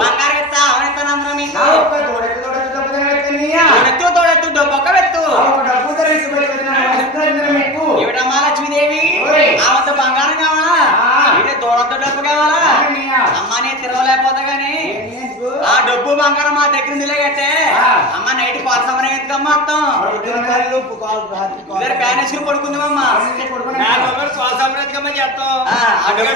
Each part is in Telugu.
బంగారు ఎత్తా అవనెత్తా నమ్మరం మీకు తోడెత్తు డబ్బొక్క పెట్టు ఏమిటమ్మా లక్ష్మీదేవి ఆవంత బంగారం కావాలా ఇదే తోడంతో డబ్బు కావాలా అమ్మా నేను తిరగలేకపోతా గాని ఆ డబ్బు బంగారం మా దగ్గర నిలగట్టే అమ్మ నైట్ పాల సమరం ఎందుకమ్మా అర్థం ఫ్యాన్ వేసుకుని పడుకుందామమ్మా పాల సమరం ఎందుకమ్మా చేస్తాం ఆ డబ్బు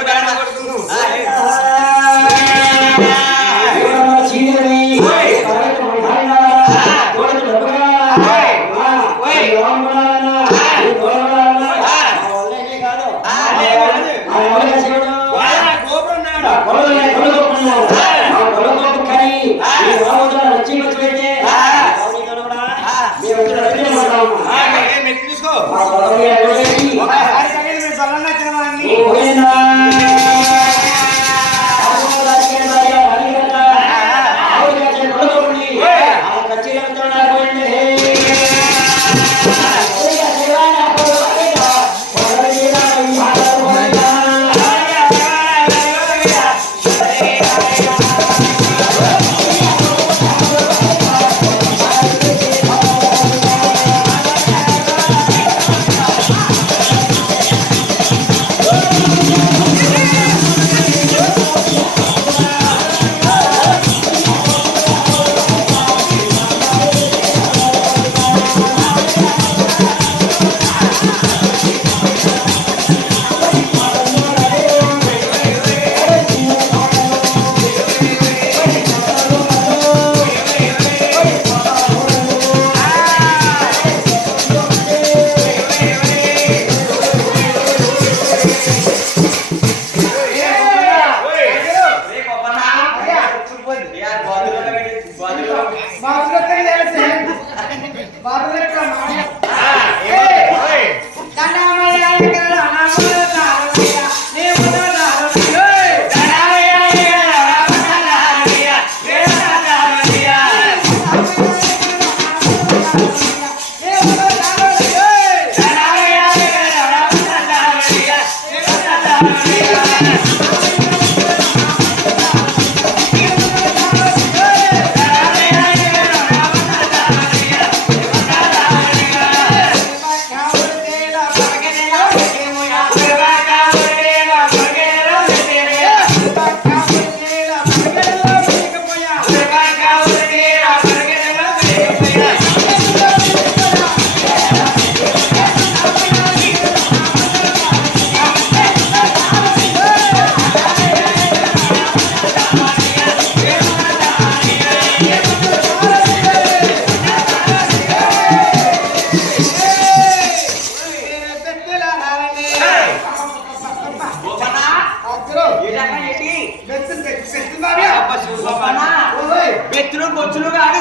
బొచ్చులు కాదు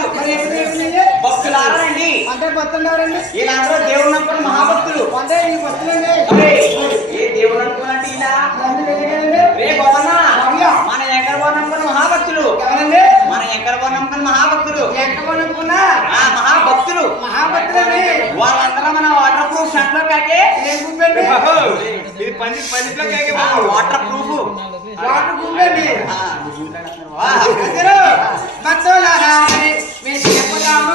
భక్తులారండి అంటే భక్తులారండి వీళ్ళందరూ దేవుడు అనుకున్న మహాభక్తులు అంటే ఈ భక్తులండి ఏ దేవుడు అనుకున్నట్టు ఇలా రే గోపన్న మన ఎంకరబోన్ అనుకున్న మహాభక్తులు మన ఎంకరబోన్ అనుకున్న మహాభక్తులు ఎంకరబోన్ అనుకున్న మహాభక్తులు మహాభక్తులండి వాళ్ళందరూ మన వాటర్ ప్రూఫ్ షర్ట్ లో కాకే ఇది పండిట్లో కాకే వాటర్ ప్రూఫ్ వాటర్ ప్రూఫ్ అండి భక్తులారాని మీరు చెప్పుదాము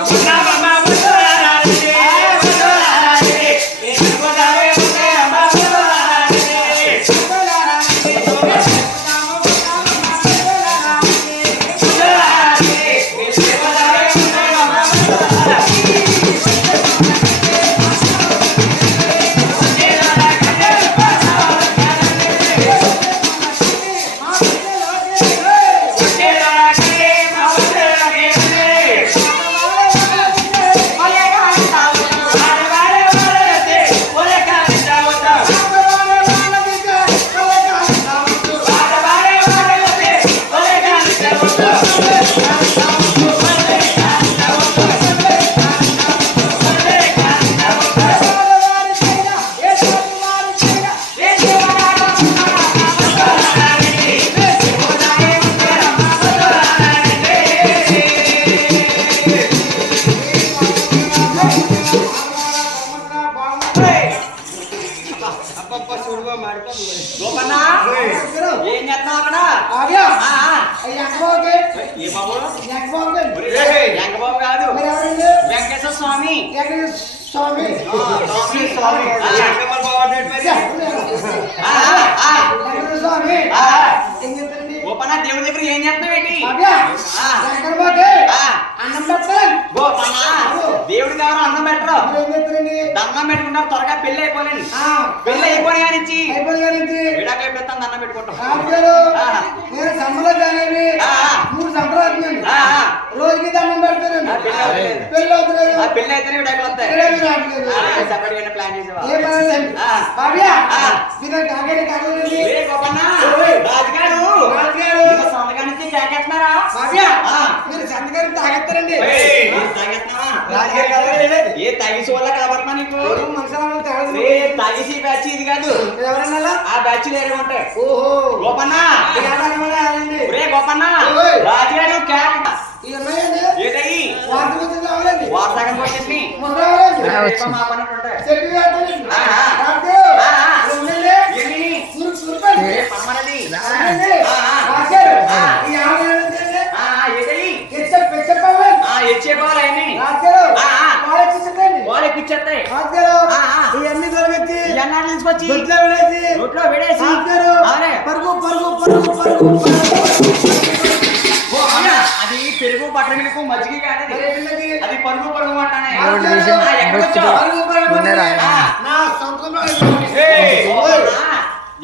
గోపన్న ఏం చేస్తున్నావు అక్కడ ఏ బాబు వెంకబాబు కాదు వెంకటేశ్వర స్వామి స్వామి స్వామి గోపన్న దేవుడి దగ్గర ఏం చేస్తున్నావు ఏంటి అన్నం పెట్టాలి గోపన్న దేవుడి దగ్గర అన్నం పెట్టరు దండం పెట్టుకుంటారు త్వరగా పెళ్లి అయిపోలేండి పెళ్లి అయిపోయి కానిచ్చి విడాకులు ఎప్పుడెత్తాను దండం పెట్టుకుంటాం నేను సంబరం జాయినవి 3 సంవత్సరాలు రోజుకి దండం పెడతానండి పెళ్లి అవుతుంది పెళ్లి అయితేనే విడాకులు వస్తాయి సపరేట్ ప్లాన్ చేసేవా సొంతగా నుంచి కేకెత్తున్నారా మీరు సంతకాన్ని తాగెత్తారండి ఏ తాగిసి వల్ల కనబడుతున్నా నీకు తాగిసి బ్యాచ్ ఇది కాదు ఎవరన్నా ఆ బ్యాచ్ వేరే ఉంటాయి ఓహో గోపన్న రే గోపన్న రాజుగారు కేక ఏదయ్యి వార్తకం కొట్టేసి మా పని ఉంటాయి పమ్మనది ఎచ్చేపోవాలని వాళ్ళకి ఇచ్చేస్తాయి ఇవన్నీ దొరకచ్చి తీసుకొచ్చి రోడ్లో విడేసి పరుగు పరుగు పరుగు పరుగు అది పెరుగు బట్టల మిల్కు మజ్జిగ కాదు అది పరుగు పరుగు అంటానే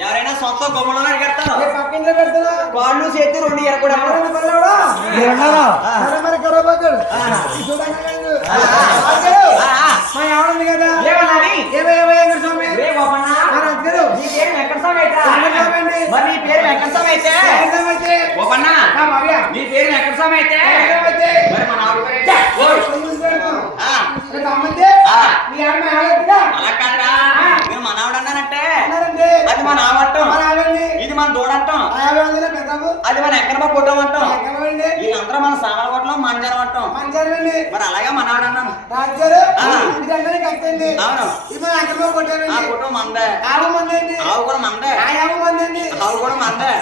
ఎవరైనా సొంత బొమ్మలో అడిగేస్తారు కాళ్ళు చేతి 2 ఎరగొడా కదా నీ పేరు వెంకటస్వామి అయితే నీ పేరు వెంకటస్వామి అయితే మరి మన అలా కాదురా నేను మనవాడు అన్నానంటే అది మన ఆవట్టం ఇది మన దూడంటాం అది మన ఎక్కడ కొట్టం అంటాం వీళ్ళందరూ మన సామల కొట్టం మంజరం అంటాం మరి అలాగే మనవాడు అన్నాను అవును కొట్టం మందే ఆవు కూడా మందే ఆవు కూడా మందే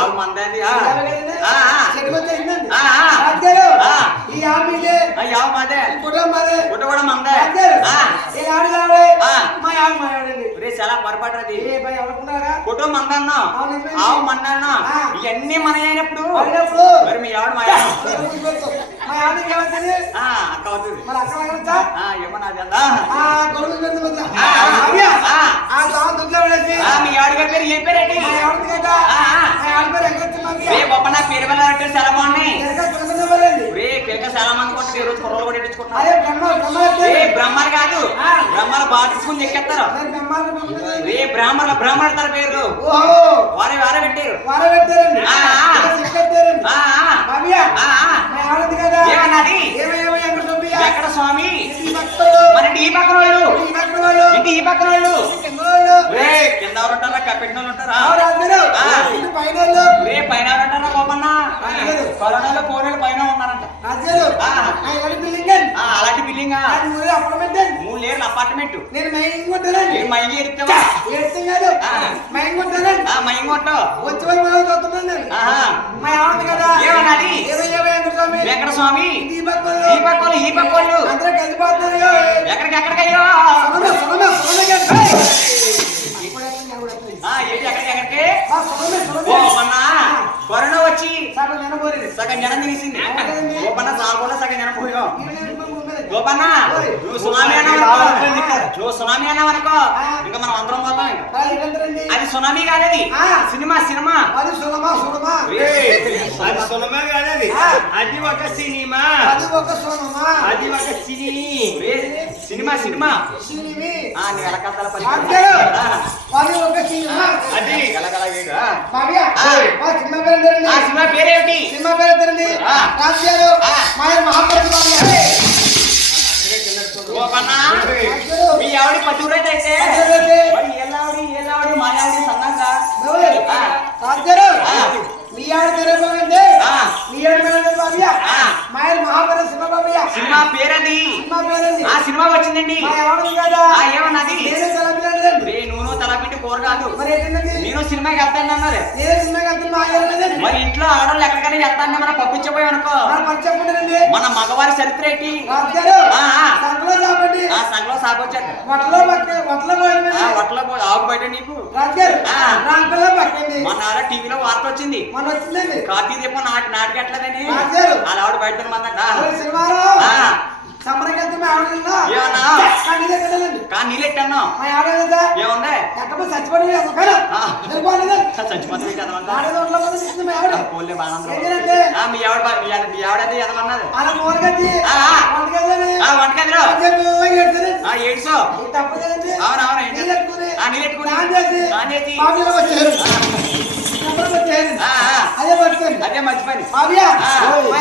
ఆవు మందే ఆవు మాదే గుట్ట కూడా మందే చాలా పొరపాటు కుటుంబం మంద అన్నాం ఆవు మంద అన్నాం ఇవన్నీ మన అయినప్పుడు మరి మీ ఆవిడ మా అక్క అవుతుంది ఏమన్నా మీ ఆవిడ గారి పేరు ఏం పేరేంటి గొప్ప నా పేరు వెళ్ళాలంటే చాలా బాగున్నాయి పిల్లక చాలా మంది కొట్టి ఈ రోజు కుర్రలు కూడా ఎట్టించుకుంటున్నారు బ్రహ్మలు కాదు బ్రహ్మలు బాగా ఎక్కేస్తారు బ్రాహ్మణ తన పేరు వారే పెట్టారు ఎక్కడ స్వామి మన ఈ పక్కన వాళ్ళు ఇంటి ఈ పక్కన వాళ్ళు కింద ఎవరు ఉంటారా కప్పెట్టిన వాళ్ళు ఉంటారా పైన ఎవరు ఉంటారా గోపన్న కరోనాలో పోరేళ్ళు పైన ఉన్నారంట అలాంటి బిల్డింగ్ 3 లేయర్ల అపార్ట్మెంట్ నేను మైంగ్ ఎత్తావా మైంగ్ కొట్టావు వెంకట స్వామి ఈ పక్కలు ఎక్కడికయ్యో ఎక్కడికి కరోనా వచ్చి సగం జనం తినేసింది గోపన్న సాగకుండా సగం జనం పోయాం గోపన్న నువ్వు సునామీ అన్నావనుకో ఇంకా మనం అందరం పోతాం అది సునామీ కాదది సినిమా అది ఒక సినిమా సినిమా పేరేమిటి మీ ఆవిడ పతివ్రత అయితే ఏలావిడి మాయావిడి సన్నంగా మీ ఆవిడ తెరపండి మీ ఆవిడ మహాభారత సినిమా పేరది ఆ సినిమా వచ్చిందండి ఏమన్నది నువ్వు ఏంటండి నేను సినిమాకి వెళ్తాను అన్నది. నేను సినిమాకి వెళ్తున్నా మా అయ్యారు కదండి మరి ఇంట్లో ఆడవాళ్ళు ఎక్కడికైనా వెళ్తాను మనం పంపించబోయి అనుకో, మన పని చెప్పండి మన మగవారి చరిత్ర ఏంటి? రాజుగారు ఆ, ఆ. సంకలో కాబట్టి ఆ సంఘంలో సాగొచ్చాక వట్టలో పోయింది వట్ల ఆవు బయట నీకు రాజుగారు ఆ. రాంకలో పక్కండి మన టీవీలో వార్త వచ్చింది, మన వచ్చిందండి కార్తీక దీపం నాటికెట్లేదని రాజుగారు అలా ఆవిడ బయట మందట. సినిమాలో ఆ. సమ్మర్కి వెళ్తే మా ఆవిడ ఏమన్నా? కానీ కానీ నీళ్ళెట్టాను మా ఆవిడ కదా ఏముంది ఎక్కడ చచ్చిపోయి ఆ. వెళ్ళిపోలేదు చచ్చిపోతుంది కదమంతా ఆడేది ఒంట్లో మీద ఇస్తుంది మా ఆవిడ పోలే బాగా ఏంటంటే మీ ఆవిడది ఎదమన్నది అలా మూలగచ్చి ఆ, ఆ. వంటకెళ్ళని వంటగదిలో ఏడ్చని ఏడ్సో తప్పు కదండి అవునవును నీళ్ళెట్టుకుని నీళ్ళెట్టుకుని స్నానం చేసి నానేసి మామిడిలో వచ్చేసారు ఎప్పుడు వచ్చేసారు అదే పట్టుకొని అదే మర్చిపోయి మామియా ఆ. మా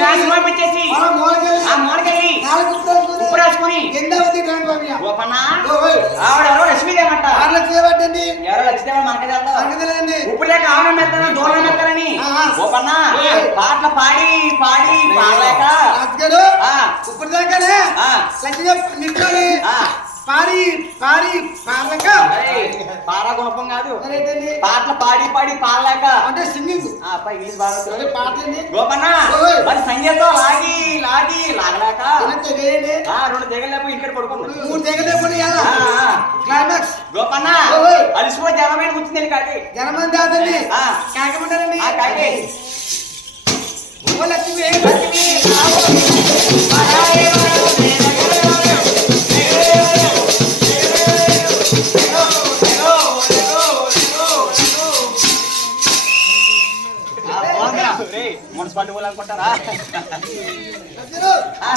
ఆవిడ పంపించేసి మన మూలకెళ్ళి ఆ మూలకెళ్ళి నాలుగు కుప్పలు ఉప్పు రాసుకుని కింద వచ్చి గ్రాండ్ మామియా గోపన్న ఆవిడెవరో లక్ష్మీదేవంట. ఆడలో చేయబట్టండి ఎవరో లక్ష్మీదేవి మనకి వెళ్తాం మనకు తెలియదండి ఉప్పు లేక ఆవనం పెడతాను దూరం పెడతానని ఆ. గోపన్న పాటలు పాడి పాడి పాడలేక రాజుగారు ఆ, ఇప్పుడు దాకానే ఆ, లక్ష్మీ నింటోని ఆ. పాడి పాడి పాడలేక ఏయ్, పారా గుణపం కాదు, మరేంటండి పాటలు పాడి పాడి పాడలేక అంటే సింగింగ్ ఆ, అబ్బాయి ఇంగ్లీష్ బాగా అంటే పాటలండి గోపన్న ఓయ్. మరి సంగీతం లాగి లాగి లాగలేక తెలియదండి ఆ, రెండు దిగలేపు ఇంకటి పడుకుంది. మూడు దగ్గర పడి ఎలా ఆ, ఆ. క్లైమాక్స్ గోపన్న ఓయ్. అలిసిపో జనమైన కూర్చుంది కాకి జనమంది దాదండి ఆ. కాకమంటారండి ఆ కాకి ఓ లక్ష్మి లక్ష్మీ రావు. పరాయి వాడు నేనెగలేను. రేయ్, మున్సిపాలిటీ వాళ్ళు అనుకుంటారా? లక్ష్మి ఆ.